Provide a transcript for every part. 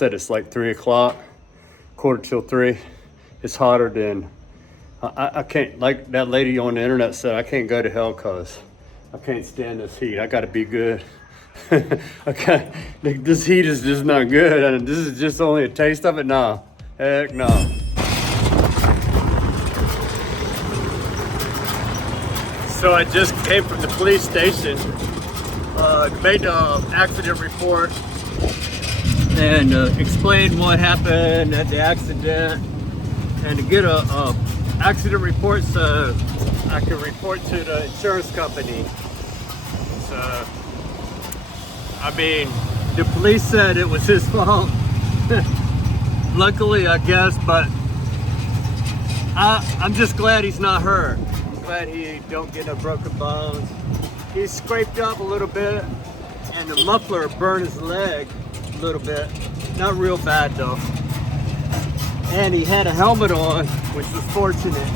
said, it's like 3 o'clock, quarter till 3. It's hotter than, I can't, like that lady on the internet said, I can't go to hell because I can't stand this heat. I got to be good. Okay, this heat is just not good. And this is just only a taste of it. No, heck no. So I just came from the police station, made an accident report and explained what happened at the accident, and to get a accident report so I can report to the insurance company. So, I mean, the police said it was his fault. Luckily, I guess, but I'm just glad he's not hurt. I'm glad he don't get no broken bones. He's scraped up a little bit, and the muffler burned his leg a little bit. Not real bad though. And he had a helmet on, which was fortunate.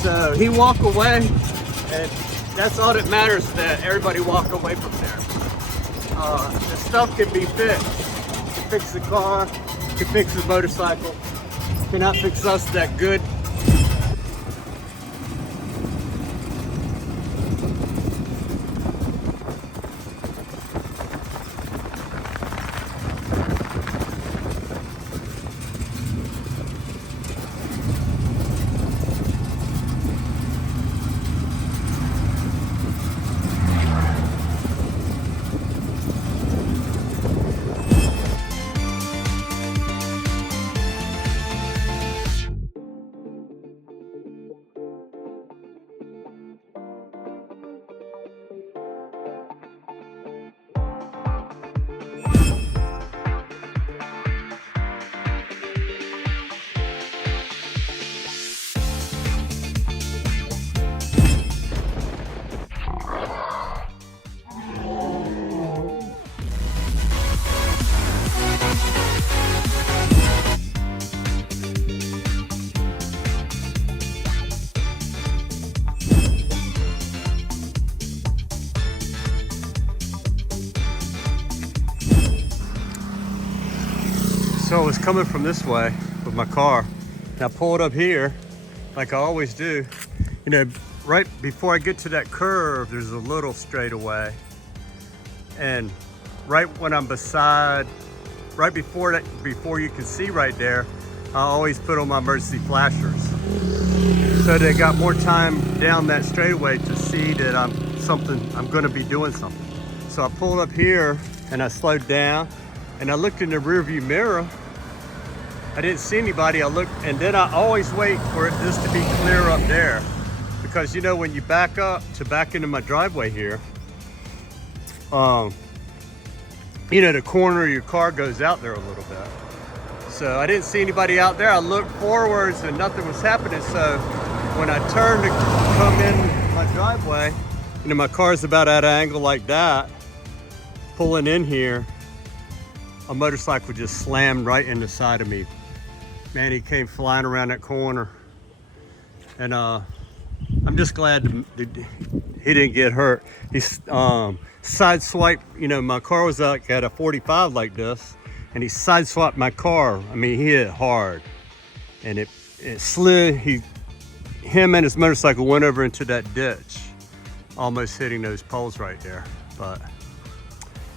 So he walked away, and that's all that matters, that everybody walk away from there. The stuff can be fixed. You can fix the car, you can fix the motorcycle. You cannot fix us that good. So I was coming from this way with my car, and I pulled up here like I always do. You know, right before I get to that curve, there's a little straightaway, and right when I'm beside, right before that, before you can see right there, I always put on my emergency flashers, so they got more time down that straightaway to see that I'm going to be doing something. So I pulled up here and I slowed down, and I looked in the rearview mirror. I didn't see anybody. I looked, and then I always wait for this to be clear up there, because you know, when you back up to back into my driveway here, you know, the corner of your car goes out there a little bit. So I didn't see anybody out there. I looked forwards and nothing was happening. So when I turned to come in my driveway, you know, my car's about at an angle like that, pulling in here, a motorcycle just slammed right in the side of me. Man, he came flying around that corner. And I'm just glad he didn't get hurt. He sideswiped, you know, my car was like at a 45 like this, and he sideswiped my car. I mean, he hit hard, and it slid. Him and his motorcycle went over into that ditch, almost hitting those poles right there. But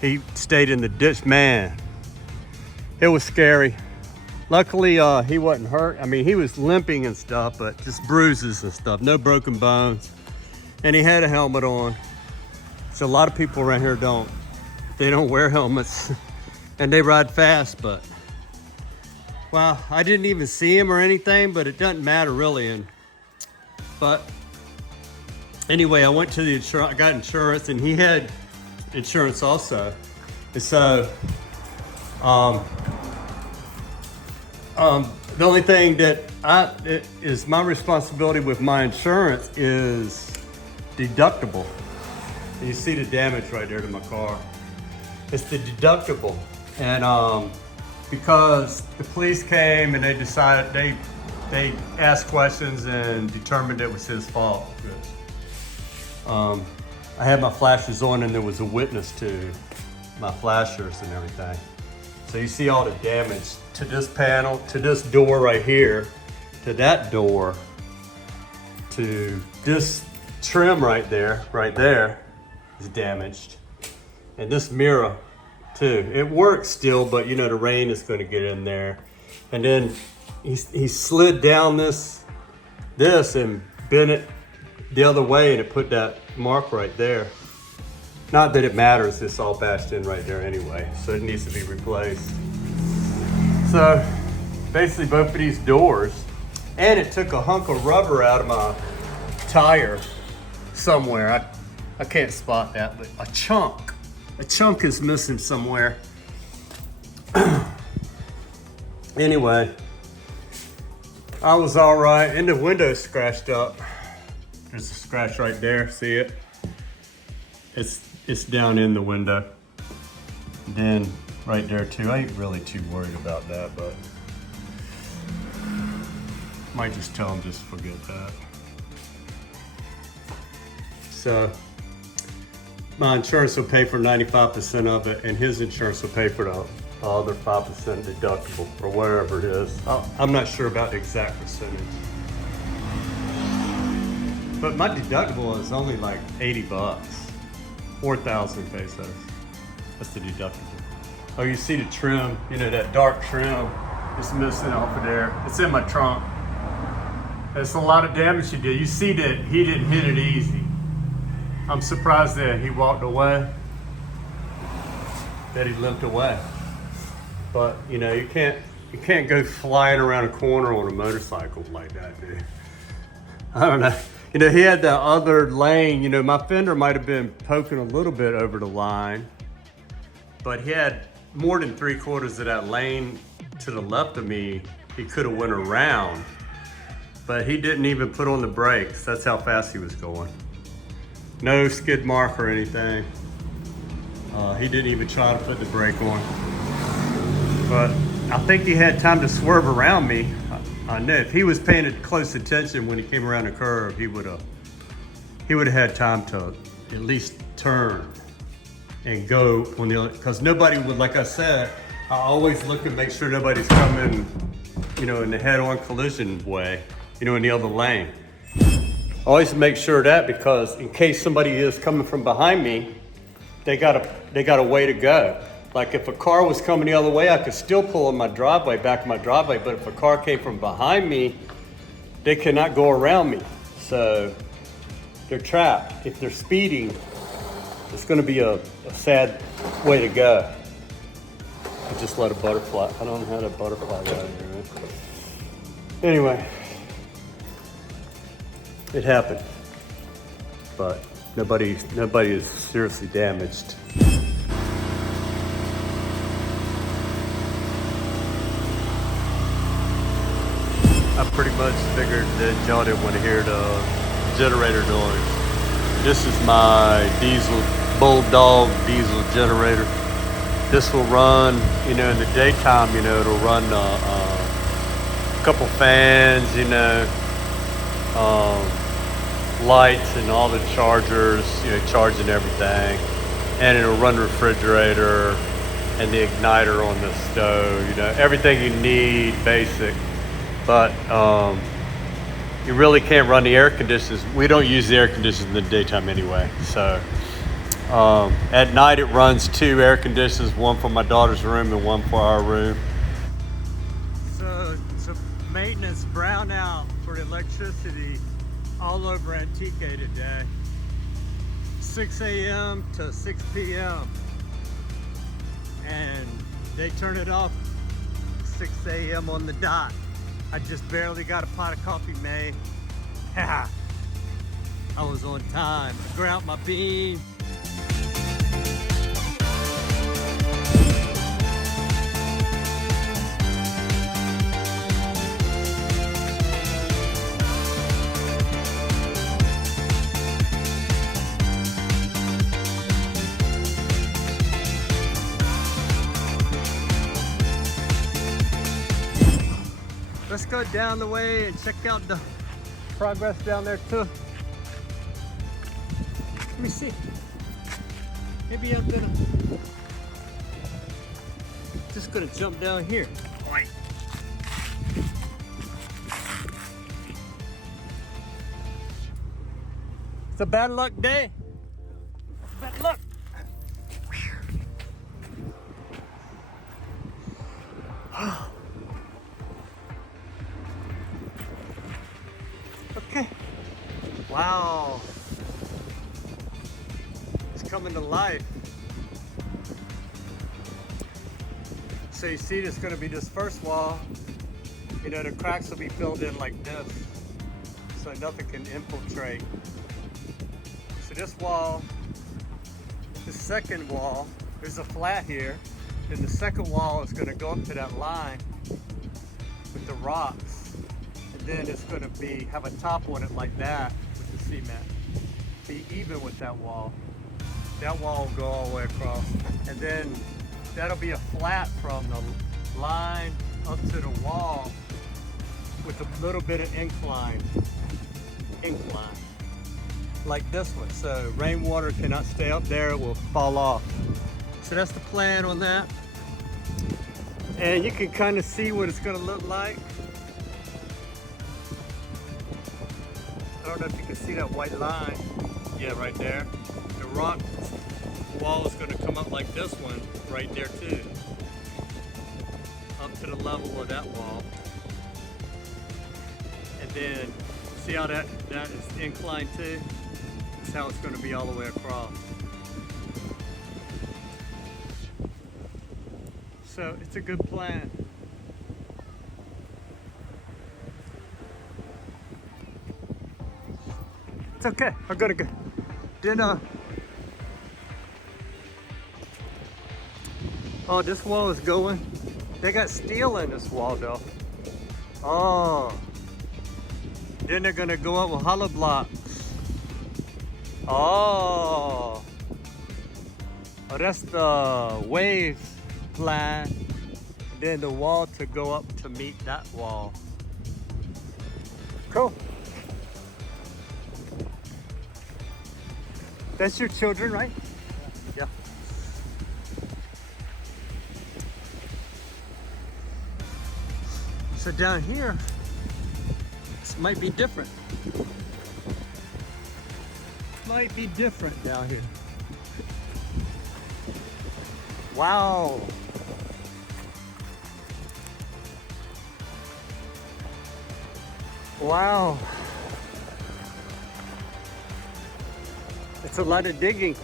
he stayed in the ditch. Man, it was scary. Luckily, he wasn't hurt. I mean, he was limping and stuff, but just bruises and stuff, no broken bones. And he had a helmet on. So a lot of people around here they don't wear helmets and they ride fast, but, well, I didn't even see him or anything, but it doesn't matter really. But anyway, I went to the insurance, I got insurance, and he had insurance also. And so, the only thing that it is my responsibility with my insurance is deductible. And you see the damage right there to my car. It's the deductible. And because the police came and they decided, they asked questions and determined it was his fault. I had my flashers on and there was a witness to my flashers and everything. So you see all the damage to this panel, to this door right here, to that door, to this trim right there is damaged. And this mirror too. It works still, but you know the rain is going to get in there. And then he slid down this and bent it the other way, and it put that mark right there. Not that it matters, it's all bashed in right there anyway, so it needs to be replaced. So basically both of these doors, and it took a hunk of rubber out of my tire somewhere. I can't spot that, but a chunk is missing somewhere. Anyway, I was all right, and the window's scratched up. There's a scratch right there, see it? It's down in the window. Then right there too, I ain't really too worried about that, but might just tell him just forget that. So my insurance will pay for 95% of it, and his insurance will pay for the other 5% deductible, or whatever it is. I'm not sure about the exact percentage. But my deductible is only like 80 bucks, 4,000 pesos. That's the deductible. Oh, you see the trim, you know, that dark trim is missing off of there. It's in my trunk. It's a lot of damage he did. You see that he didn't hit it easy. I'm surprised that he walked away, that he limped away. But you know, you can't go flying around a corner on a motorcycle like that, dude. I don't know. You know, he had that other lane, you know, my fender might have been poking a little bit over the line, but he had more than 3/4 of that lane to the left of me. He could have went around, but he didn't even put on the brakes. That's how fast he was going. No skid mark or anything. He didn't even try to put the brake on. But I think he had time to swerve around me. I know if he was paying close attention when he came around the curve, he would have had time to at least turn and go on the other, because nobody would, like I said, I always look and make sure nobody's coming, you know, in the head-on collision way, you know, in the other lane. Always make sure of that, because in case somebody is coming from behind me, they got a way to go. Like if a car was coming the other way, I could still pull in my driveway, back in my driveway, but if a car came from behind me, they cannot go around me. So they're trapped. If they're speeding, it's gonna be a sad way to go. I just let a butterfly, I don't know how to butterfly down here, right? Anyway, it happened, but nobody is seriously damaged. I pretty much figured that y'all didn't want to hear the generator noise. This is my diesel, Bulldog diesel generator. This will run, you know, in the daytime, you know, it'll run a couple fans, you know, lights and all the chargers, you know, charging everything. And it'll run the refrigerator and the igniter on the stove, you know, everything you need, basic. But you really can't run the air conditioners. We don't use the air conditioners in the daytime anyway. So at night it runs 2 air conditioners, one for my daughter's room and one for our room. So it's a maintenance brownout for the electricity all over Antique today. 6 a.m. to 6 p.m. And they turn it off 6 a.m. on the dot. I just barely got a pot of coffee made. I was on time. I ground out my beans. Let's go down the way and check out the progress down there too. Let me see. Maybe I'm gonna. Just gonna jump down here. Oi. It's a bad luck day. Bad luck. Okay. Wow. It's coming to life. So you see there's going to be this first wall. You know, the cracks will be filled in like this, so nothing can infiltrate. So this wall, the second wall, there's a flat here. Then the second wall is going to go up to that line with the rocks. And then it's going to have a top on it like that with the cement. Be even with that wall. That wall will go all the way across. And then that'll be a flat from the line up to the wall with a little bit of incline, like this one. So rainwater cannot stay up there, it will fall off. So that's the plan on that. And you can kind of see what it's gonna look like. I don't know if you can see that white line. Yeah, right there. The rock wall is going to come up like this one right there too, up to the level of that wall. And then see how that is inclined too? That's how it's going to be all the way across. So it's a good plan. It's okay, I gotta go. Dinner. Oh, this wall is going. They got steel in this wall though. Oh. Then they're gonna go up with hollow blocks. Oh. Oh, that's the wave plan. Then the wall to go up to meet that wall. Cool. That's your children, right? Yeah. So down here, this might be different. Might be different down here. Wow. Wow. It's a lot of digging.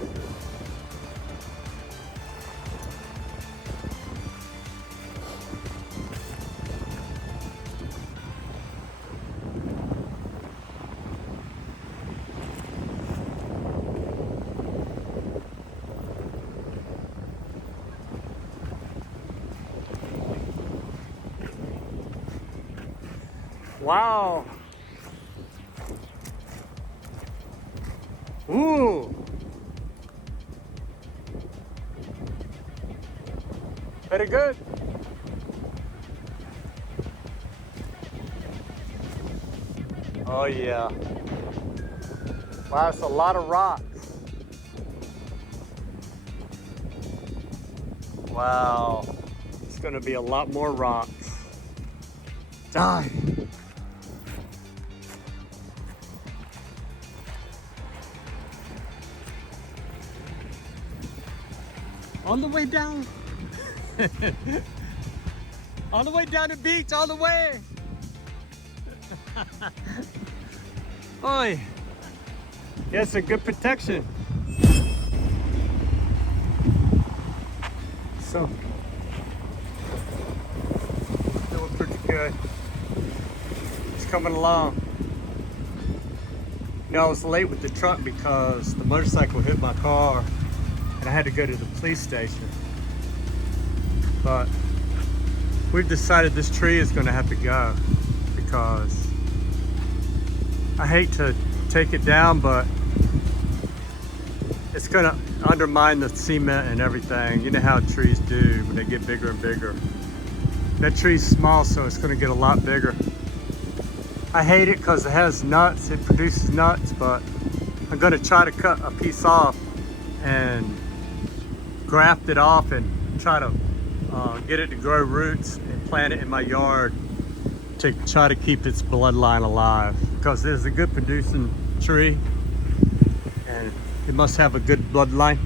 Wow. Ooh. Very good. Oh yeah. Wow, it's a lot of rocks. Wow. It's gonna be a lot more rocks. Die. On the way down. All the way down the beach, all the way. Oi. Yeah, it's a good protection. So, doing pretty good. It's coming along. You know, I was late with the truck because the motorcycle hit my car and I had to go to the police station. But we've decided this tree is going to have to go because I hate to take it down, but it's going to undermine the cement and everything. You know how trees do when they get bigger and bigger. That tree's small, so it's going to get a lot bigger. I hate it because it has nuts, it produces nuts, but I'm going to try to cut a piece off and graft it off and try to get it to grow roots and plant it in my yard to try to keep its bloodline alive, because it is a good producing tree and it must have a good bloodline.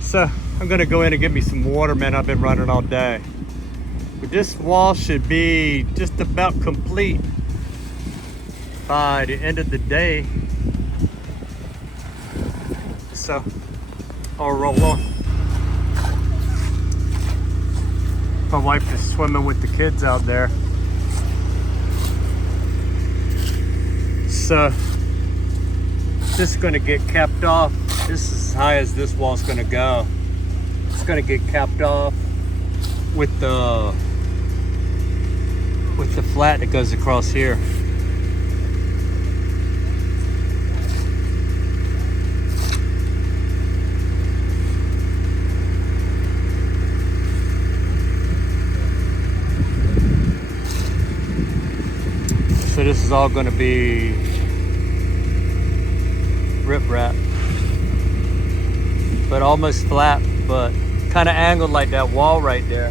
So I'm gonna go in and get me some water, man. I've been running all day. But this wall should be just about complete by the end of the day. So I'll roll on. My wife is swimming with the kids out there. So this is gonna get capped off. This is as high as this wall's gonna go. It's gonna get capped off with the flat that goes across here. So this is all going to be riprap, but almost flat, but kind of angled like that wall right there.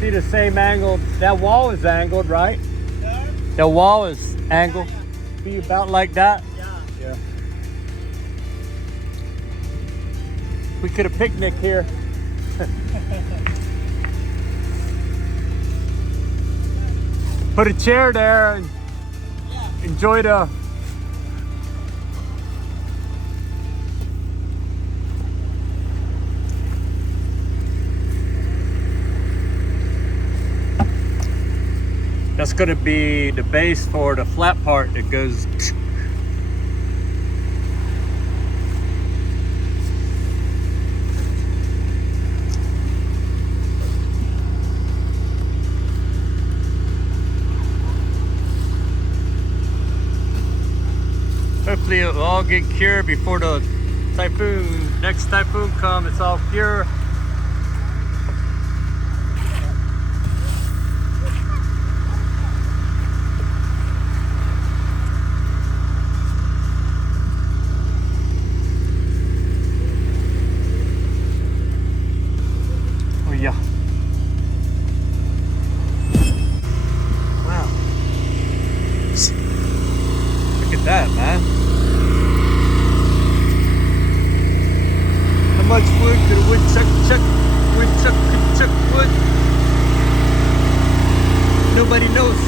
See the same angle? That wall is angled, right? Yeah. The wall is angled. Yeah. Be about like that? Yeah. We could have picnicked here. Put a chair there and enjoy the... That's going to be the base for the flat part that goes... Hopefully it'll all get cured before the next typhoon comes. It's all pure. Oh yeah. Wow. Look at that, man. How much wood could a woodchuck could chuck wood? Nobody knows.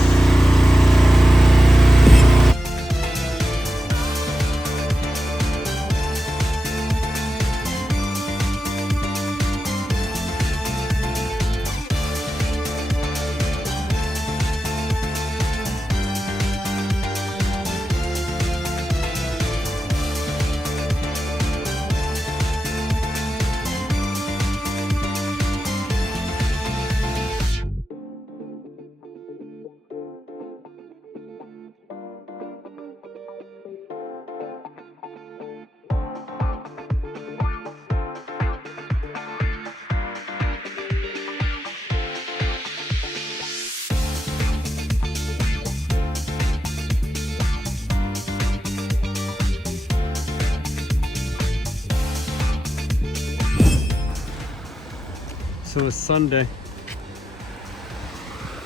So it's Sunday.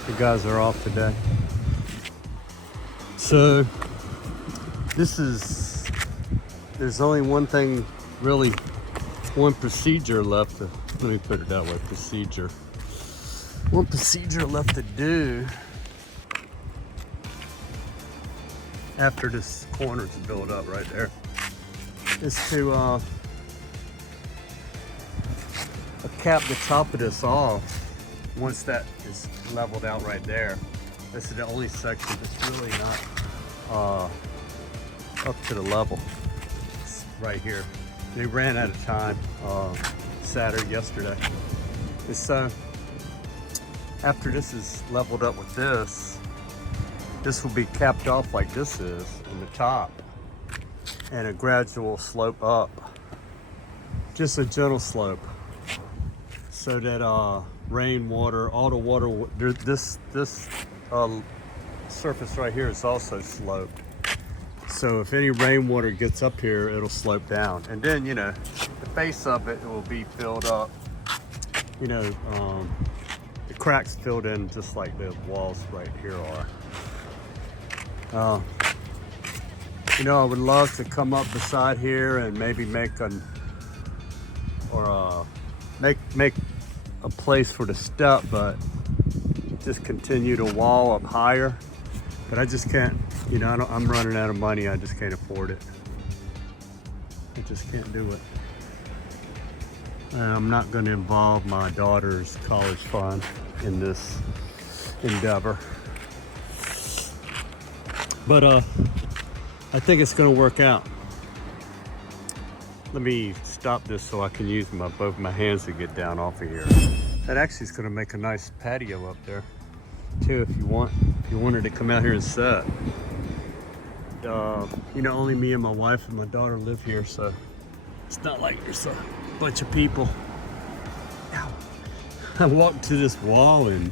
The guys are off today. So there's only one thing, really, one procedure left. Let me put it that way, procedure. One procedure left to do after this corner's built up right there is to cap the top of this off. Once that is leveled out right there, this is the only section that's really not up to the level. It's right here. They ran out of time yesterday. And so after this is leveled up with this will be capped off like this is on the top, and a gradual slope up, just a gentle slope, so that rainwater, all the water, this surface right here is also sloped. So if any rainwater gets up here, it'll slope down. And then, you know, the base of it will be filled up you know, the cracks filled in just like the walls right here are. You know, I would love to come up beside here and maybe make make a place for the step, but just continue to wall up higher. But I just can't, you know, I'm running out of money. I just can't afford it. I just can't do it. And I'm not going to involve my daughter's college fund in this endeavor. But I think it's going to work out. Let me stop this so I can use both my hands to get down off of here. That actually is going to make a nice patio up there too, if you wanted to come out here and set. You know, only me and my wife and my daughter live here, so it's not like there's a bunch of people. Ow. I walked to this wall and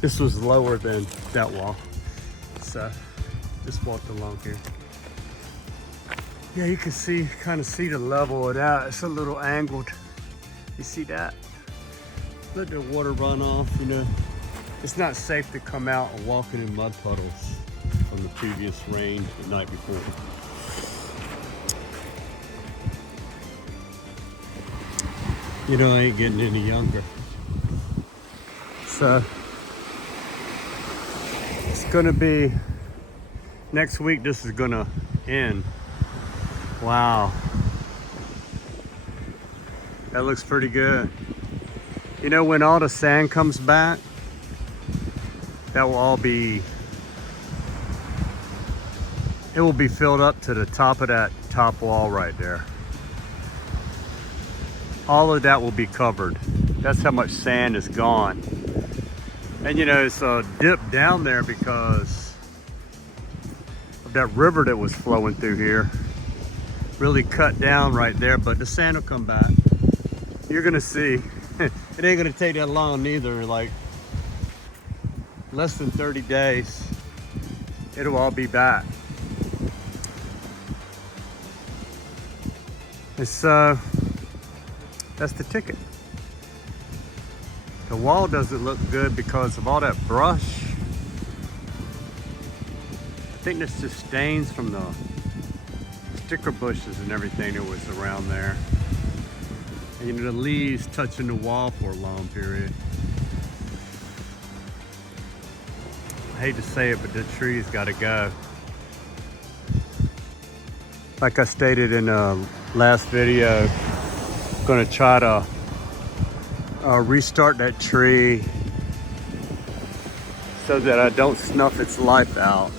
this was lower than that wall, so just walked along here. Yeah, you can see, kind of see the level of that. It's a little angled. You see that? Let the water run off, you know. It's not safe to come out and walking in mud puddles from the previous rain the night before. You know, I ain't getting any younger. So, it's gonna be, next week this is gonna end. Wow. That looks pretty good. You know, when all the sand comes back, that will all be, it will be filled up to the top of that top wall right there. All of that will be covered. That's how much sand is gone. And you know, it's a dip down there because of that river that was flowing through here. Really cut down right there, but the sand will come back. You're gonna see. It ain't gonna take that long neither, like less than 30 days, it'll all be back. And so, that's the ticket. The wall doesn't look good because of all that brush. I think that's just stains from the sticker bushes and everything that was around there. And you know, the leaves touching the wall for a long period. I hate to say it, but the trees gotta go. Like I stated in the last video, I'm gonna try to restart that tree so that I don't snuff its life out.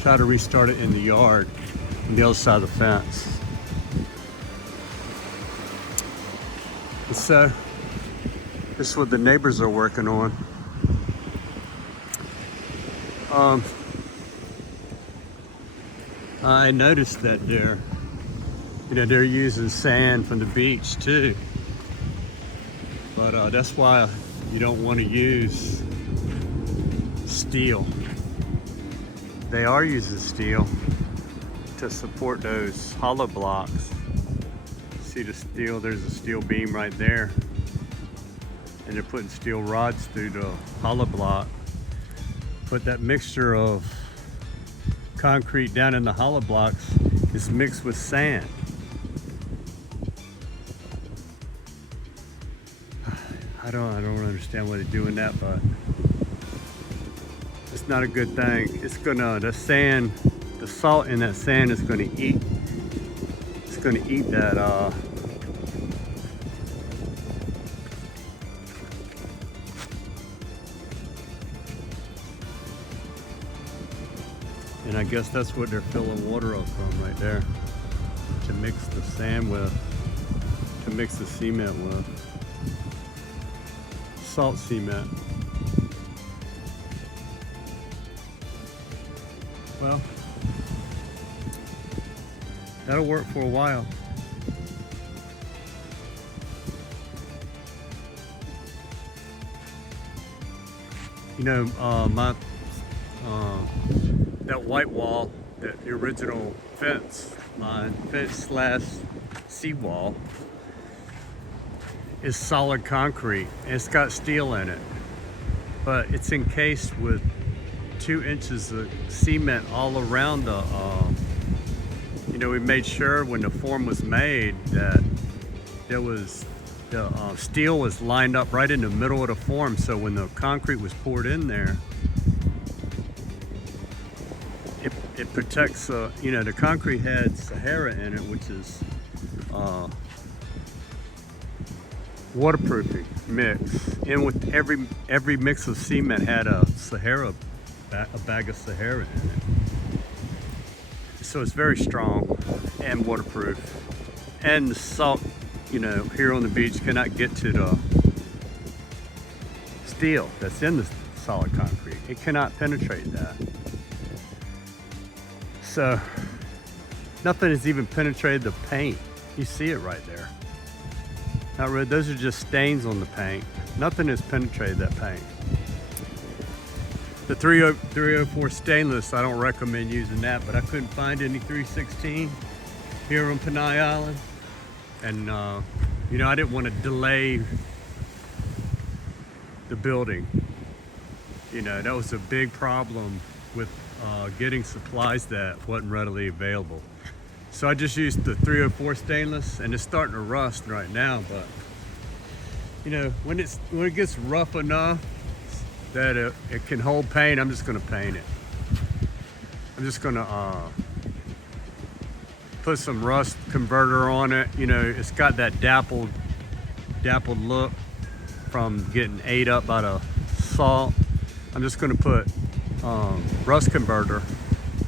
Try to restart it in the yard on the other side of the fence. And so, this is what the neighbors are working on. I noticed that they're using sand from the beach too. But that's why you don't want to use steel. They are using steel to support those hollow blocks. See the steel, there's a steel beam right there. And they're putting steel rods through the hollow block. Put that mixture of concrete down in the hollow blocks is mixed with sand. I don't understand why they're doing that, but it's not a good thing. It's gonna, the sand, the salt in that sand is gonna eat. It's gonna eat that and I guess that's what they're filling water up from right there, to mix the sand with, to mix the cement with. Salt cement. Well, that'll work for a while. You know, that white wall, the original fence line, fence slash seawall, is solid concrete and it's got steel in it, but it's encased with 2 inches of cement all around the, we made sure when the form was made that there was, the steel was lined up right in the middle of the form, so when the concrete was poured in there, it protects, the concrete had Sahara in it, which is waterproofing mix, and with every mix of cement had a bag of Sahara in it, so it's very strong and waterproof, and the salt here on the beach cannot get to the steel that's in the solid concrete. It cannot penetrate that, so nothing has even penetrated the paint. You see it right there. Not really, those are just stains on the paint. Nothing has penetrated that paint. The 304 stainless, I don't recommend using that, but I couldn't find any 316 here on Panay Island. And I didn't want to delay the building. That was a big problem with getting supplies that wasn't readily available. So I just used the 304 stainless, and it's starting to rust right now, but when it gets rough enough that it can hold paint, I'm just gonna paint it. I'm just gonna put some rust converter on it. It's got that dappled look from getting ate up by the salt. I'm just gonna put rust converter,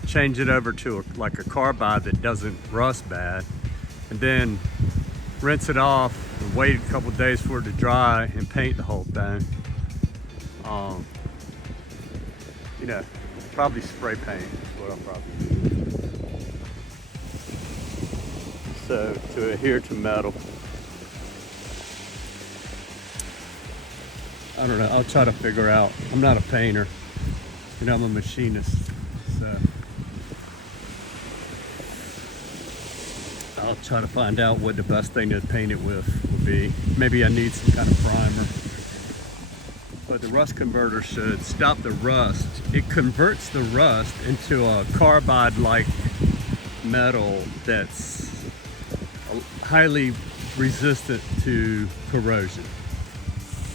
change it over to like a carbide that doesn't rust bad, and then rinse it off and wait a couple days for it to dry and paint the whole thing. Probably spray paint is what I'll probably do. So to adhere to metal. I don't know, I'll try to figure out. I'm not a painter, I'm a machinist, so I'll try to find out what the best thing to paint it with will be. Maybe I need some kind of primer. But the rust converter should stop the rust. It converts the rust into a carbide-like metal that's highly resistant to corrosion.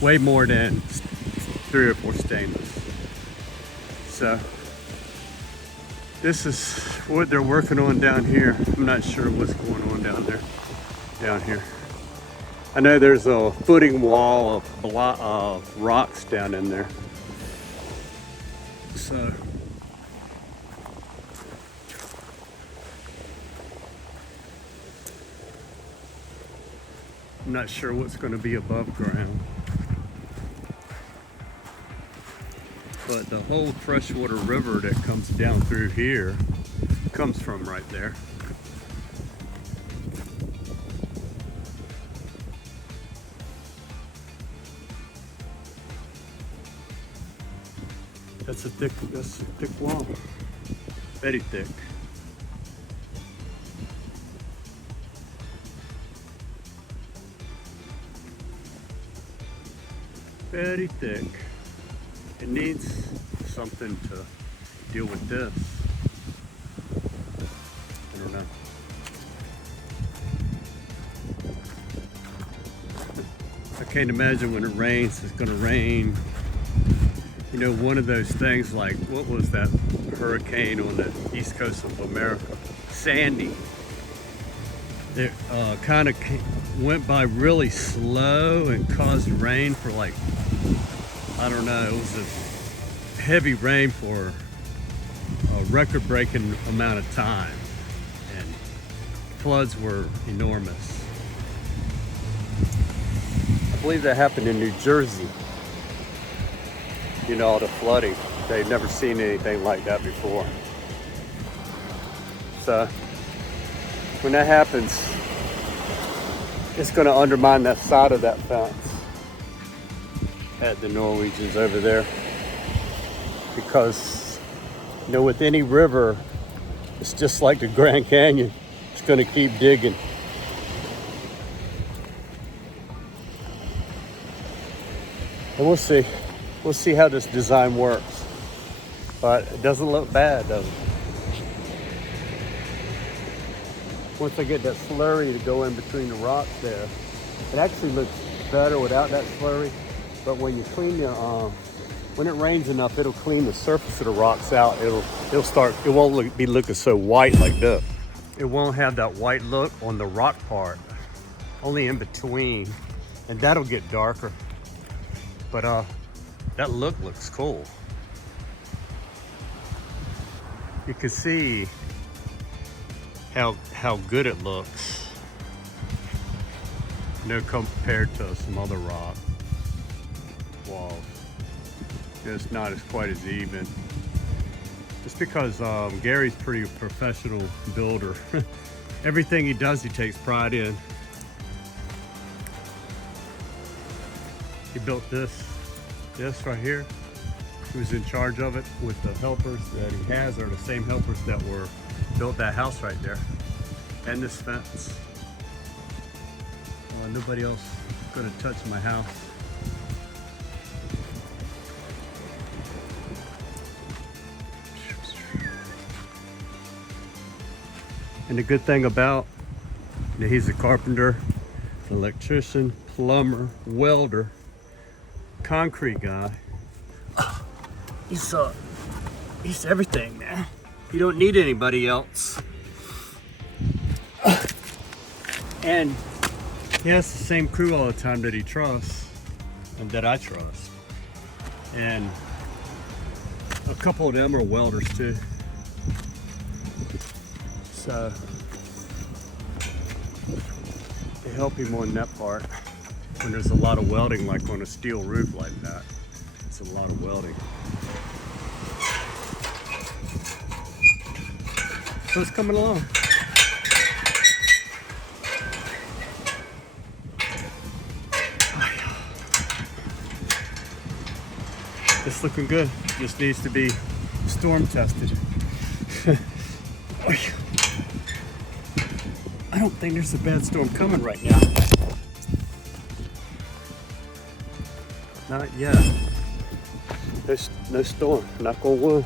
Way more than 304 stainless. So this is what they're working on down here. I'm not sure what's going on down here. I know there's a footing wall of rocks down in there. So I'm not sure what's going to be above ground. But the whole freshwater river that comes down through here comes from right there. That's a thick wall. Very thick. Very thick. It needs something to deal with this. I don't know. I can't imagine when it rains, it's gonna rain. One of those things like, what was that hurricane on the east coast of America? Sandy. It kind of went by really slow and caused rain for like, I don't know, it was a heavy rain for a record-breaking amount of time, and floods were enormous. I believe that happened in New Jersey. All the flooding. They've never seen anything like that before. So when that happens, it's going to undermine that side of that fence at the Norwegians over there, because with any river, it's just like the Grand Canyon. It's going to keep digging. And we'll see how this design works. But it doesn't look bad, does it? Once I get that slurry to go in between the rocks there, it actually looks better without that slurry. But when you clean the, when it rains enough, it'll clean the surface of the rocks out. It'll start, it won't be looking so white like this. It won't have that white look on the rock part, only in between, and that'll get darker. But that look looks cool. You can see how good it looks, compared to some other rock walls. It's not quite as even. It's because Gary's pretty professional builder. Everything he does, he takes pride in. He built this right here. He was in charge of it with the helpers that he has, are the same helpers that built that house right there, and this fence. Nobody else is gonna touch my house. And the good thing about that, he's a carpenter, electrician, plumber, welder, concrete guy. He's everything, man. You don't need anybody else. And he has the same crew all the time that he trusts and that I trust. And a couple of them are welders too. So they help him on that part. When there's a lot of welding, like on a steel roof like that, it's a lot of welding. So it's coming along. It's looking good. Just needs to be storm tested. I don't think there's a bad storm coming right now. Not yet. There's no storm, knock on wood.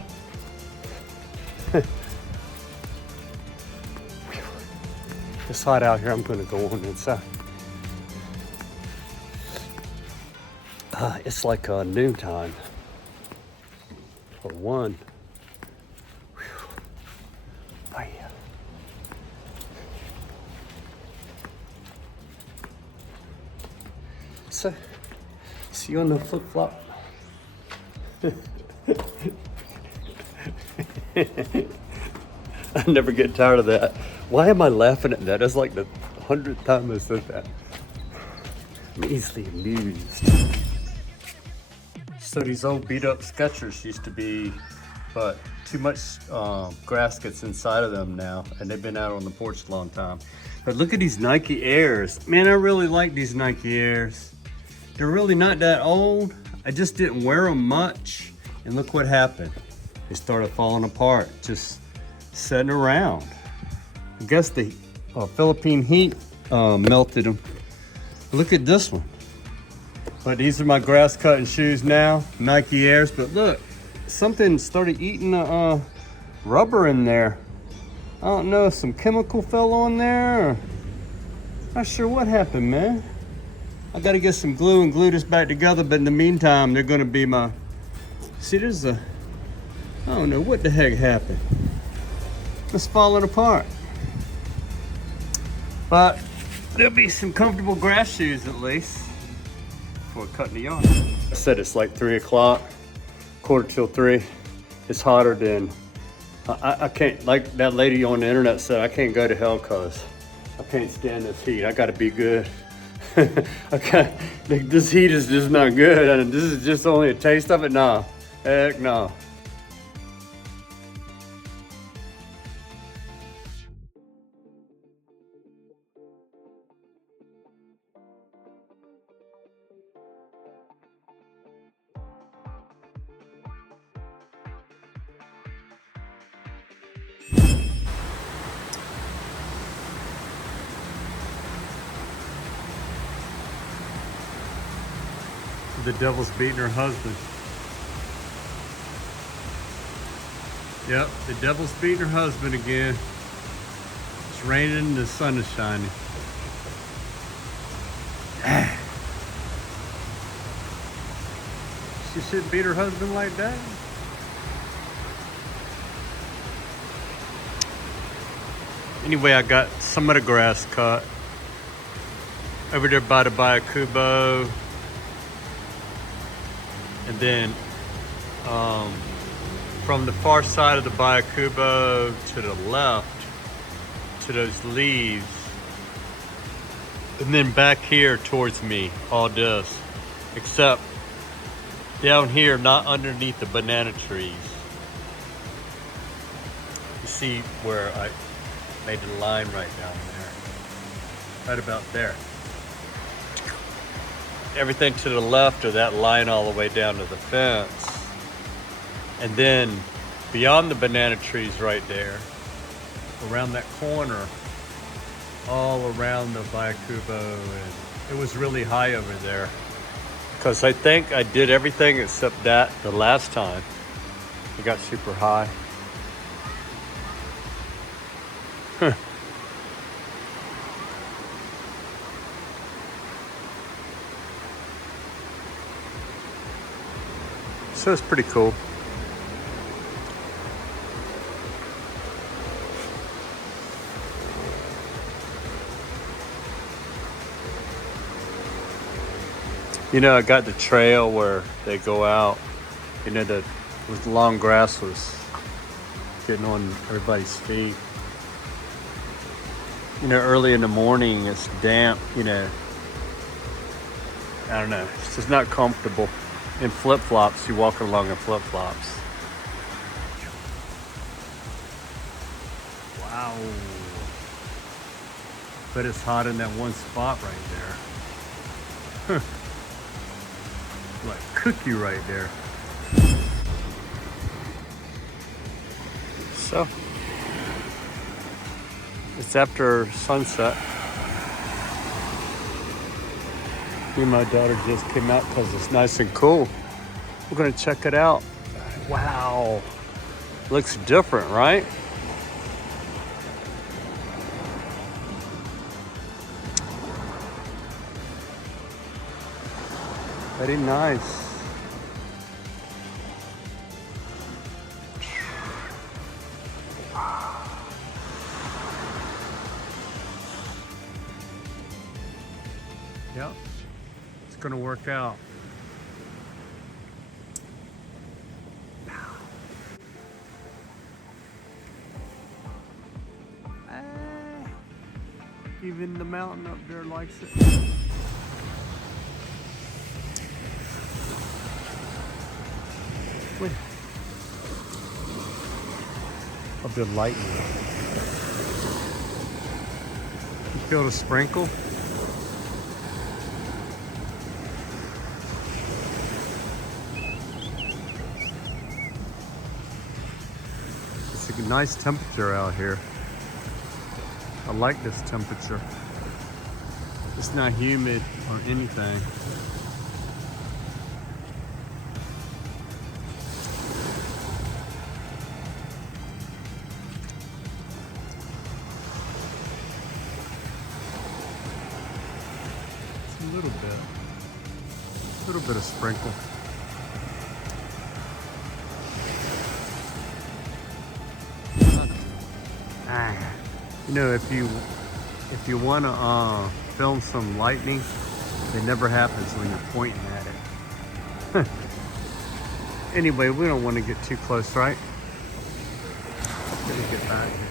It's hot out here, I'm gonna go on inside. It's like noontime for one. Oh, yeah. So, see you on the flip-flop. I never get tired of that. Why am I laughing at that? That's like the 100th time I said that. I'm easily amused. So these old beat up Skechers used to be, but too much grass gets inside of them now, and they've been out on the porch a long time. But look at these Nike Airs. Man, I really like these Nike Airs. They're really not that old. I just didn't wear them much, and look what happened. They started falling apart, just sitting around. I guess the Philippine heat melted them. Look at this one. But these are my grass cutting shoes now, Nike Airs. But look, something started eating the rubber in there. I don't know if some chemical fell on there, or not sure what happened, man. I gotta get some glue and glue this back together, but in the meantime, they're gonna be my, see, there's a, I don't know what the heck happened. It's falling apart. But there'll be some comfortable grass shoes at least before cutting the yard. I said it's like 3 o'clock, 2:45. It's hotter than, I can't, like that lady on the internet said, I can't go to hell because I can't stand this heat. I gotta be good. Okay, this heat is just not good, and this is just only a taste of it. Nah, heck no. The devil's beating her husband. Yep, the devil's beating her husband again. It's raining and the sun is shining. She shouldn't beat her husband like that. Anyway, I got some of the grass cut. Over there by the Bayakubo. And then from the far side of the Bayakubo to the left, to those leaves. And then back here towards me, all this. Except down here, not underneath the banana trees. You see where I made a line right down there. Right about there. Everything to the left of that line all the way down to the fence. And then beyond the banana trees right there, around that corner, all around the Bayakubo, and it was really high over there. Because I think I did everything except that the last time. It got super high. Huh. So it's pretty cool. You know, I got the trail where they go out. You know, the long grass was getting on everybody's feet. You know, early in the morning, it's damp, you know. I don't know, it's just not comfortable. In flip-flops, you walk along in flip-flops. Wow. But it's hot in that one spot right there. Huh. Like cookie right there. So, it's after sunset. Me and my daughter just came out because it's nice and cool. We're gonna check it out. Wow, looks different, right? Very nice. Yep, it's gonna work out. Even the mountain up there likes it. Wait. Of the lightning. You feel the sprinkle? It's a nice temperature out here. I like this temperature. It's not humid or anything. It's a little bit of sprinkle. You know, if you want to film some lightning, it never happens when you're pointing at it. Anyway, we don't want to get too close, right? Let me get back here.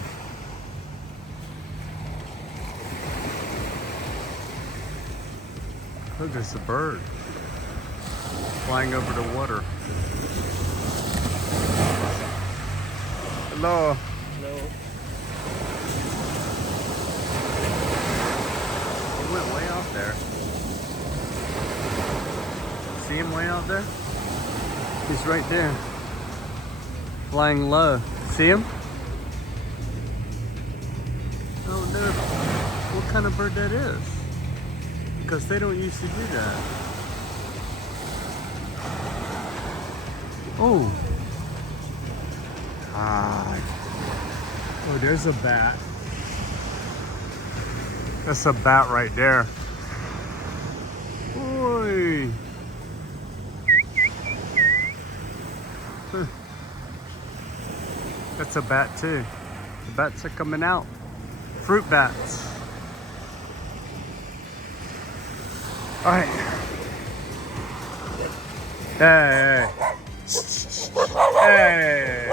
Look, there's a bird flying over the water. Hello. Hello. He went way out there. See him way out there? He's right there. Flying low. See him? Oh no. What kind of bird that is? Because they don't usually do that. Oh. Ah. Oh, there's a bat. That's a bat right there. Oi. Huh. That's a bat too. The bats are coming out. Fruit bats. All right. Hey. Hey.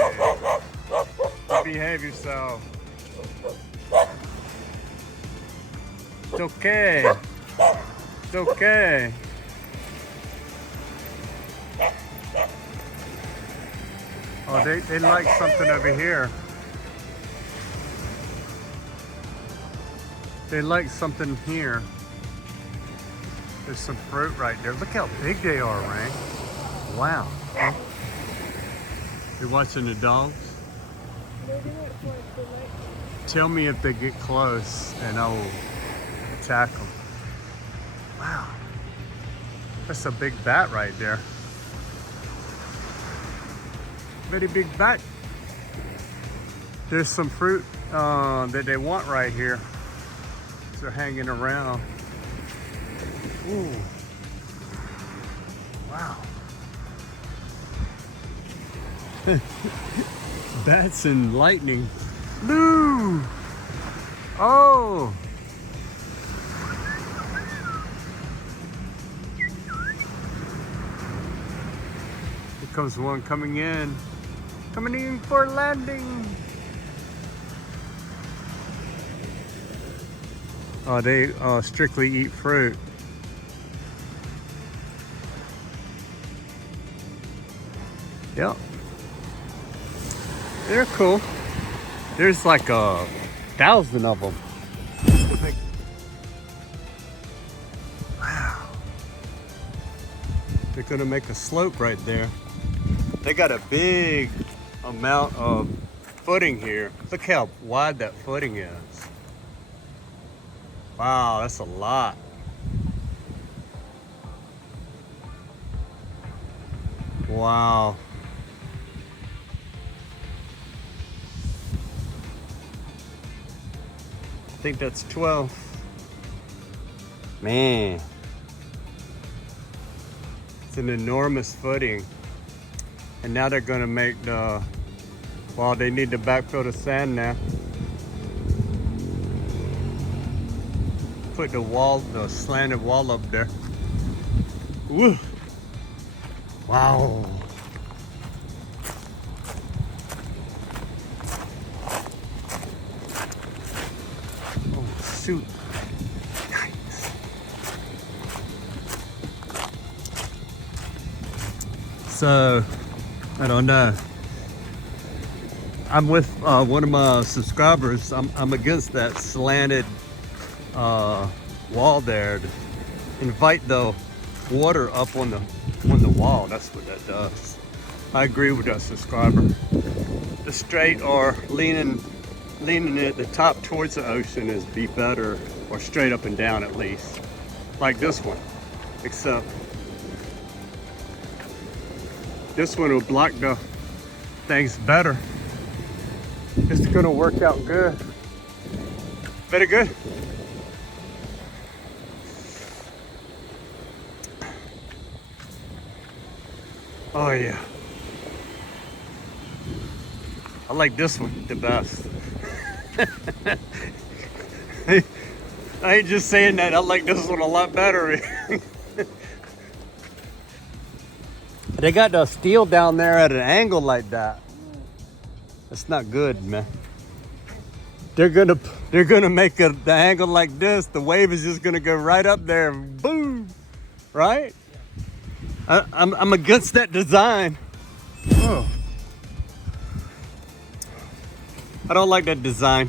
Behave yourself. It's okay. It's okay. Oh, they like something over here. They like something here. There's some fruit right there. Look how big they are, Ray. Wow. You're watching the dogs? Tell me if they get close and I will attack them. Wow. That's a big bat right there. Very big bat. There's some fruit that they want right here. They're hanging around. Ooh. Wow. Bats and lightning. No. Oh. Here comes one coming in. Coming in for landing. Oh, they strictly eat fruit. Yep. They're cool. There's like 1,000 of them. Wow. They're gonna make a slope right there. They got a big amount of footing here. Look how wide that footing is. Wow, that's a lot. Wow. I think that's 12. Man. It's an enormous footing. And now they're gonna make the, well, they need to backfill the sand now. Put the wall, the slanted wall up there. Woo. Wow. Oh, shoot. Nice. So, I don't know. I'm with one of my subscribers. I'm against that slanted wall there to invite the water up on the wall. That's what that does. I agree with that subscriber. The straight or leaning at the top towards the ocean is be better, or straight up and down at least, like this one. Except this one will block the things better. It's gonna work out good. Very good. Oh yeah. I like this one the best. I ain't just saying that. I like this one a lot better. They got the steel down there at an angle like that. That's not good, man. They're gonna make the angle like this. The wave is just gonna go right up there and boom, right? I'm against that design. Oh. I don't like that design.